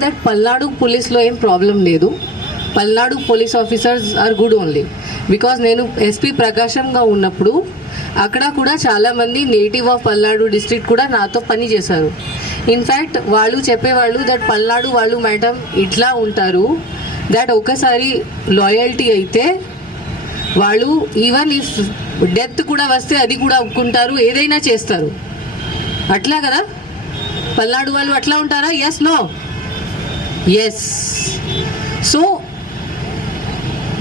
That Palnadu పోలీస్లో ఏం problem లేదు. Palnadu police officers are good only because నేను ఎస్పీ ప్రకాశంగా ఉన్నప్పుడు అక్కడ కూడా చాలామంది నేటివ్ ఆఫ్ పల్నాడు డిస్ట్రిక్ట్ కూడా నాతో పని చేశారు. ఇన్ఫ్యాక్ట్ వాళ్ళు చెప్పేవాళ్ళు దట్ పల్నాడు వాళ్ళు మేడం ఇట్లా ఉంటారు దట్ ఒకసారి లాయల్టీ అయితే వాళ్ళు ఈవెన్ ఇఫ్ డెత్ కూడా వస్తే అది కూడా ఒప్పుకుంటారు ఏదైనా చేస్తారు. అట్లా కదా? పల్నాడు వాళ్ళు అట్లా ఉంటారా? Yes no yes so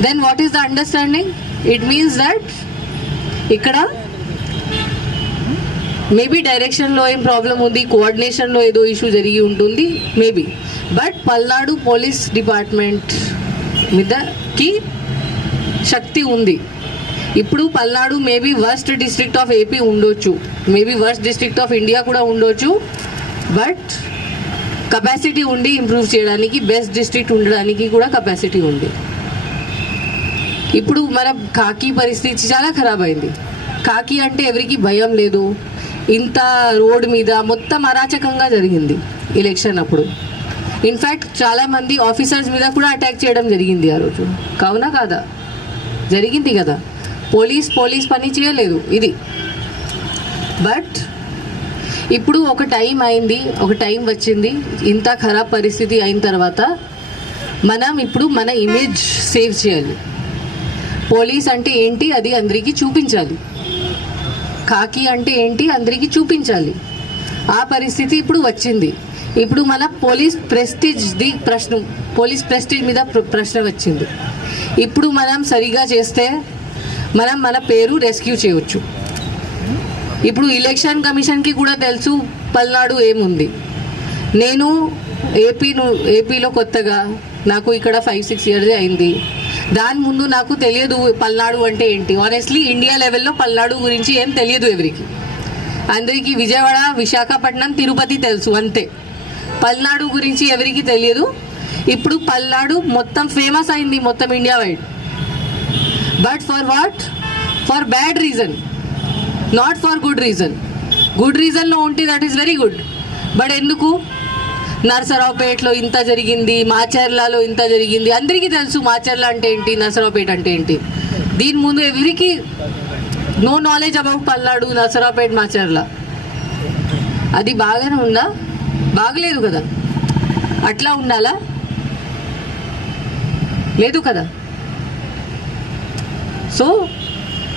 then what is the understanding it means that ఇక్కడ మేబీ డైరెక్షన్లో ఏం ప్రాబ్లం ఉంది కోఆర్డినేషన్లో ఏదో ఇష్యూ జరిగి ఉంటుంది maybe but Palnadu police department మీదకి శక్తి ఉంది. ఇప్పుడు Palnadu maybe worst district of AP ఉండొచ్చు. Maybe worst district of India కూడా ఉండొచ్చు. బట్ కెపాసిటీ ఉండి ఇంప్రూవ్ చేయడానికి బెస్ట్ డిస్ట్రిక్ట్ ఉండడానికి కూడా కెపాసిటీ ఉంది. ఇప్పుడు మన కాకి పరిస్థితి చాలా ఖరాబ్ అయింది. కాకి అంటే ఎవరికి భయం లేదు. ఇంత రోడ్ మీద మొత్తం అరాచకంగా జరిగింది ఎలక్షన్ అప్పుడు. ఇన్ఫ్యాక్ట్ చాలామంది ఆఫీసర్స్ మీద కూడా అటాక్ చేయడం జరిగింది ఆ రోజు. కావునా కాదా? జరిగింది కదా. పోలీస్ పోలీస్ పని చేయలేదు ఇది. బట్ ఇప్పుడు ఒక టైం అయింది ఒక టైం వచ్చింది. ఇంత ఖరాబ్ పరిస్థితి అయిన తర్వాత మనం ఇప్పుడు మన ఇమేజ్ సేవ్ చేయాలి. పోలీస్ అంటే ఏంటి? అది అందరికీ చూపించాలి. కాకి అంటే ఏంటి? అందరికీ చూపించాలి. ఆ పరిస్థితి ఇప్పుడు వచ్చింది. ఇప్పుడు మన పోలీస్ ప్రెస్టీజ్ది ప్రశ్న పోలీస్ ప్రెస్టీజ్ మీద ప్ర- ప్రశ్న వచ్చింది. ఇప్పుడు మనం సరిగా చేస్తే మనం మన పేరు రెస్క్యూ చేయవచ్చు. ఇప్పుడు ఎలక్షన్ కమిషన్కి కూడా తెలుసు పల్నాడు ఏముంది. నేను ఏపీ ఏపీలో కొత్తగా నాకు ఇక్కడ ఫైవ్ సిక్స్ ఇయర్స్ అయింది. దాని ముందు నాకు తెలియదు పల్నాడు అంటే ఏంటి. ఆనెస్ట్లీ ఇండియా లెవెల్లో పల్నాడు గురించి ఏం తెలియదు ఎవరికి. అందరికీ విజయవాడ విశాఖపట్నం తిరుపతి తెలుసు అంతే. పల్నాడు గురించి ఎవరికి తెలియదు. ఇప్పుడు పల్నాడు మొత్తం ఫేమస్ అయింది మొత్తం India wide but for what for bad reason not for good reason good రీజన్లో ఉంటే that is very good but ఎందుకు? నరసరావుపేటలో ఇంత జరిగింది మాచర్లలో ఇంత జరిగింది. అందరికీ తెలుసు మాచర్ల అంటే ఏంటి నరసరావుపేట అంటే ఏంటి. దీని ముందు ఎవరికి no knowledge about Palnadu Narasaraopet Macherla. అది బాగానే ఉందా? బాగలేదు కదా. అట్లా ఉండాలా? లేదు కదా. సో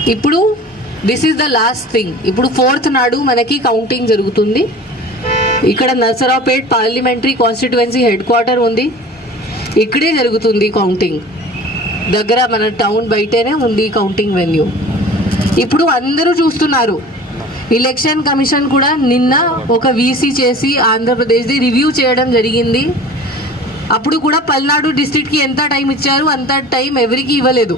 ఇప్పుడు this is the last thing ఇప్పుడు ఫోర్త్ నాడు మనకి కౌంటింగ్ జరుగుతుంది. ఇక్కడ Narasaraopet parliamentary constituency head quarter ఉంది. ఇక్కడే జరుగుతుంది కౌంటింగ్ దగ్గర మన టౌన్ బయటనే ఉంది కౌంటింగ్ వెన్యూ ఇప్పుడు అందరూ చూస్తున్నారు. ఎలక్షన్ కమిషన్ కూడా నిన్న ఒక వీసీ చేసి ఆంధ్రప్రదేశ్ది రివ్యూ చేయడం జరిగింది. అప్పుడు కూడా పల్నాడు డిస్ట్రిక్ట్కి ఎంత టైం ఇచ్చారు అంత టైం ఎవరికి ఇవ్వలేదు.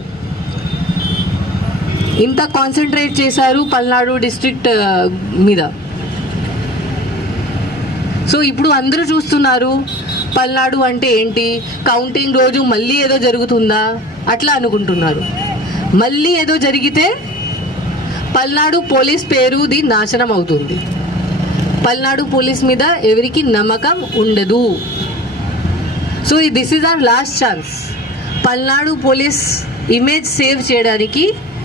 ఇంత కాన్సన్ట్రేట్ చేశారు పల్నాడు డిస్ట్రిక్ట్ మీద. సో ఇప్పుడు అందరూ చూస్తున్నారు పల్నాడు అంటే ఏంటి? కౌంటింగ్ రోజు మళ్ళీ ఏదో జరుగుతుందా? అట్లా అనుకుంటున్నారు. మళ్ళీ ఏదో జరిగితే పల్నాడు పోలీస్ పేరుది నాశనం అవుతుంది. పల్నాడు పోలీస్ మీద ఎవరికి నమ్మకం ఉండదు. So this is our last chance Palnadu police image save చేయడానికి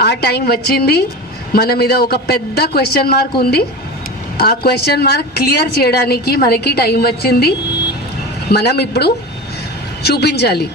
ఆ టైం వచ్చింది. మన మీద ఒక పెద్ద క్వశ్చన్ మార్క్ ఉంది. ఆ క్వశ్చన్ మార్క్ క్లియర్ చేయడానికి మనకి టైం వచ్చింది. మనం ఇప్పుడు చూపించాలి.